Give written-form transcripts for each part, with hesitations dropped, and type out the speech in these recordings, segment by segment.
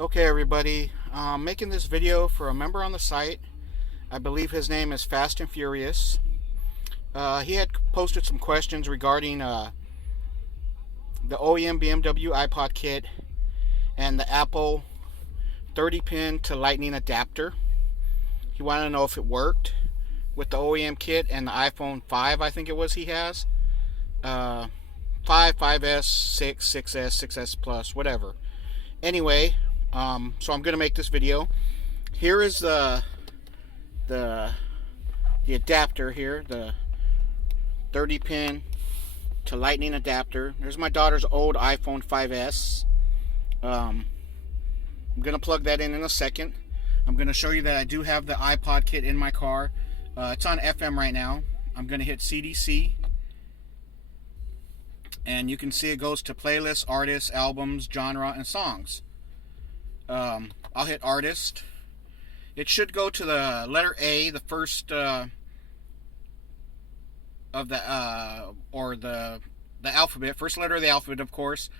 Okay, everybody, I'm making this video for a member on the site. I believe his name is Fast and Furious. He had posted some questions regarding the OEM BMW Ipod kit and the Apple 30-pin to Lightning adapter. He wanted to know if it worked with the OEM kit and the iPhone 5, I think it was he has. 5, 5S, 6, 6S, 6S Plus, whatever. Anyway, so I'm going to make this video. Here is the adapter here, the 30-pin to Lightning adapter. There's my daughter's old iPhone 5S. I'm going to plug that in a second. I'm going to show you that I do have the iPod kit in my car. It's on FM right now. I'm going to hit CDC. And you can see it goes to playlists, artists, albums, genre, and songs. I'll hit artist. It should go to the letter A, the first of the or the alphabet, first letter of the alphabet, of course.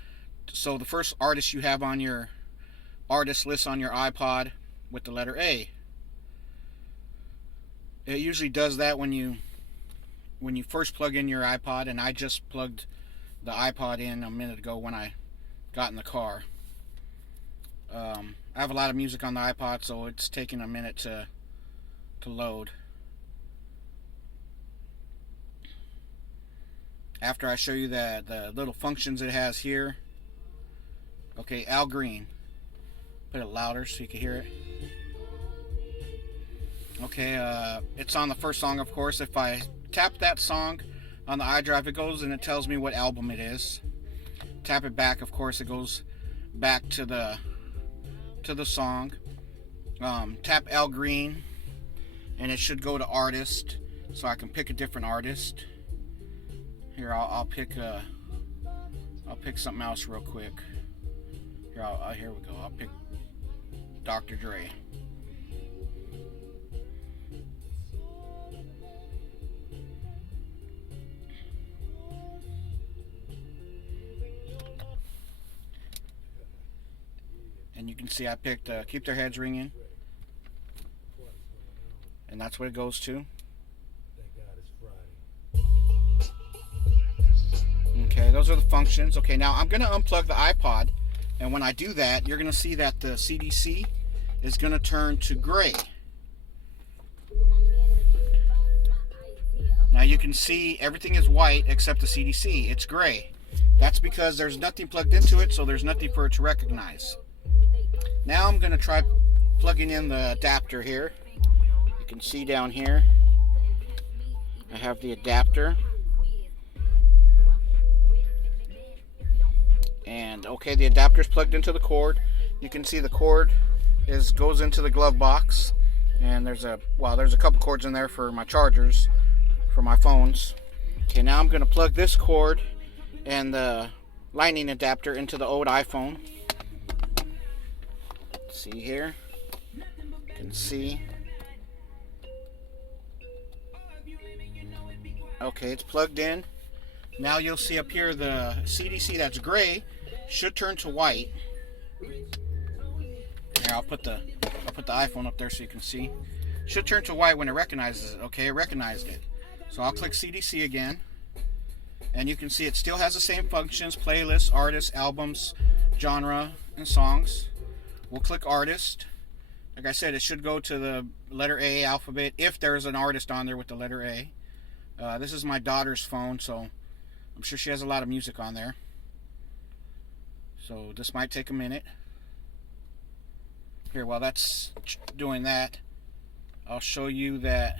So the first artist you have on your artist list on your iPod with the letter A. It usually does that when you first plug in your iPod, and I just plugged the iPod in a minute ago when I got in the car. I have a lot of music on the iPod, so it's taking a minute to load. After I show you the little functions it has here. Okay, Al Green. Put it louder so you can hear it. Okay, it's on the first song, of course. If I tap that song on the iDrive, it goes and it tells me what album it is. Tap it back, of course, it goes back to the song. Tap Al Green and it should go to artist, so I can pick a different artist. Here, I'll pick something else real quick. Here we go. I'll pick Dr. Dre. And you can see I picked Keep Their Heads Ringing. And that's what it goes to. Okay, those are the functions. Okay, now I'm going to unplug the iPod. And when I do that, you're going to see that the CDC is going to turn to gray. Now you can see everything is white except the CDC. It's gray. That's because there's nothing plugged into it, so there's nothing for it to recognize. Now I'm going to try plugging in the adapter here. You can see down here I have the adapter. And okay, the adapter is plugged into the cord. You can see the cord goes into the glove box. And there's a couple cords in there for my chargers for my phones. Okay, now I'm going to plug this cord and the Lightning adapter into the old iPhone. See here, you can see. Okay, it's plugged in. Now you'll see up here the CDC that's gray should turn to white. Here, I'll put the iPhone up there so you can see. Should turn to white when it recognizes it. Okay, it recognized it. So I'll click CDC again, and you can see it still has the same functions: playlists, artists, albums, genre, and songs. We'll click artist. Like I said, it should go to the letter A alphabet if there's an artist on there with the letter A. This is my daughter's phone, so I'm sure she has a lot of music on there. So this might take a minute. Here, while that's doing that, I'll show you that.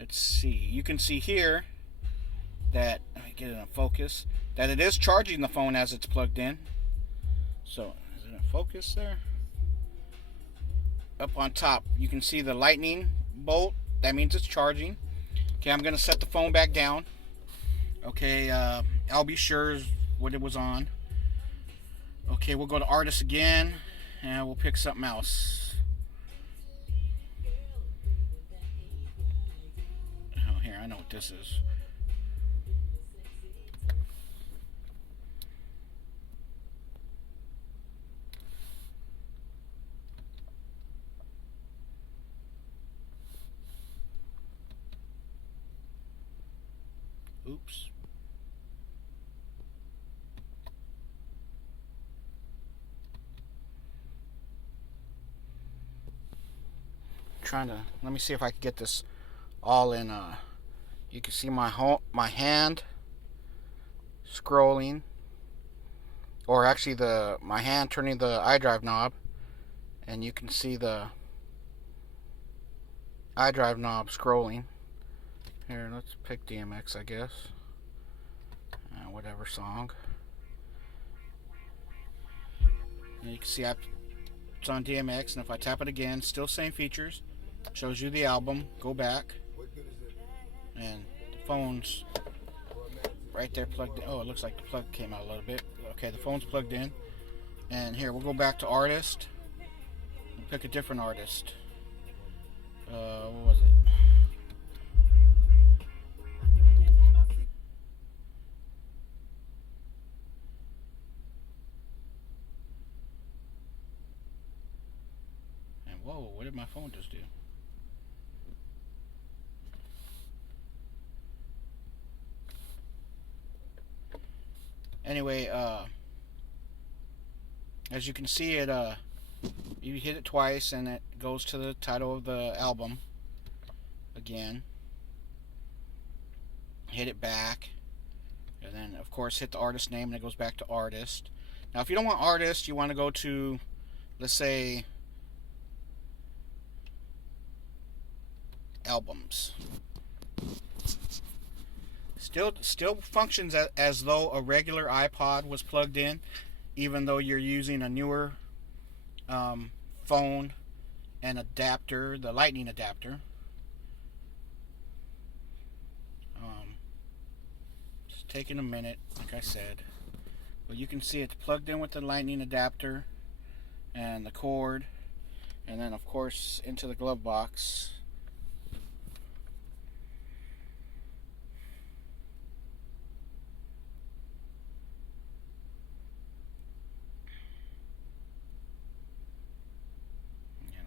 Let's see. You can see here that, let me get it in focus, that it is charging the phone as it's plugged in. So, is it in focus there? Up on top, you can see the lightning bolt. That means it's charging. Okay, I'm going to set the phone back down. Okay, I'll be sure what it was on. Okay, we'll go to artist again, and we'll pick something else. Oh, here, I know what this is. Oops. Let me see if I can get this all in. You can see my hand scrolling, or actually my hand turning the iDrive knob, and you can see the iDrive knob scrolling. Here, let's pick DMX, I guess. Whatever song. And you can see it's on DMX, and if I tap it again, still same features. Shows you the album. Go back, and the phone's right there plugged in. Oh, it looks like the plug came out a little bit. Okay, the phone's plugged in. And here, we'll go back to artist. We'll pick a different artist. What was it? And whoa, what did my phone just do? Anyway, as you can see, you hit it twice and it goes to the title of the album again. Hit it back, and then of course hit the artist name, and it goes back to artist. Now if you don't want artist, you want to go to, let's say, albums. Still functions as though a regular iPod was plugged in, even though you're using a newer phone and adapter, the lightning adapter. It's taking a minute, like I said, but you can see it's plugged in with the lightning adapter and the cord, and then of course into the glove box.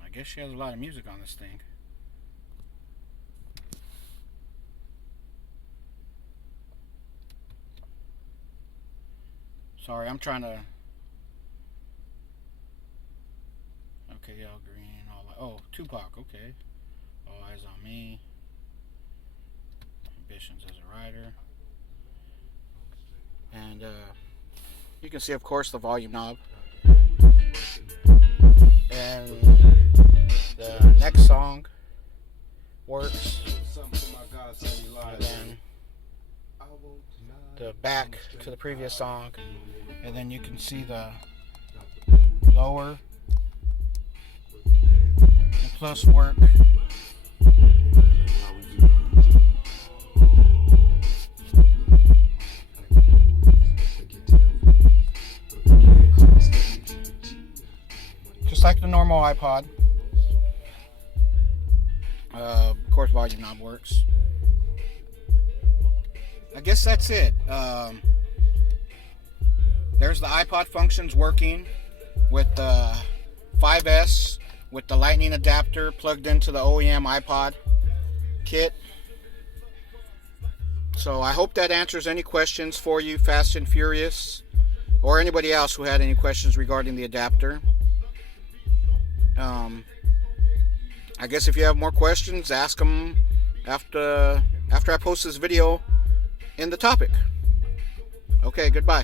I guess she has a lot of music on this thing. Sorry, I'm trying to. Okay, Al Green, all that. Oh, Tupac. Okay. All Eyes on Me. Ambitions as a writer. And you can see, of course, the volume knob. And the next song works, and then the back to the previous song, and then you can see the lower and plus work. Just like the normal iPod. Of course, volume knob works. I guess that's it. There's the iPod functions working with the 5S with the lightning adapter plugged into the OEM Ipod kit. So I hope that answers any questions for you, Fast and Furious, or anybody else who had any questions regarding the adapter. I guess if you have more questions, ask them after I post this video in the topic. Okay, goodbye.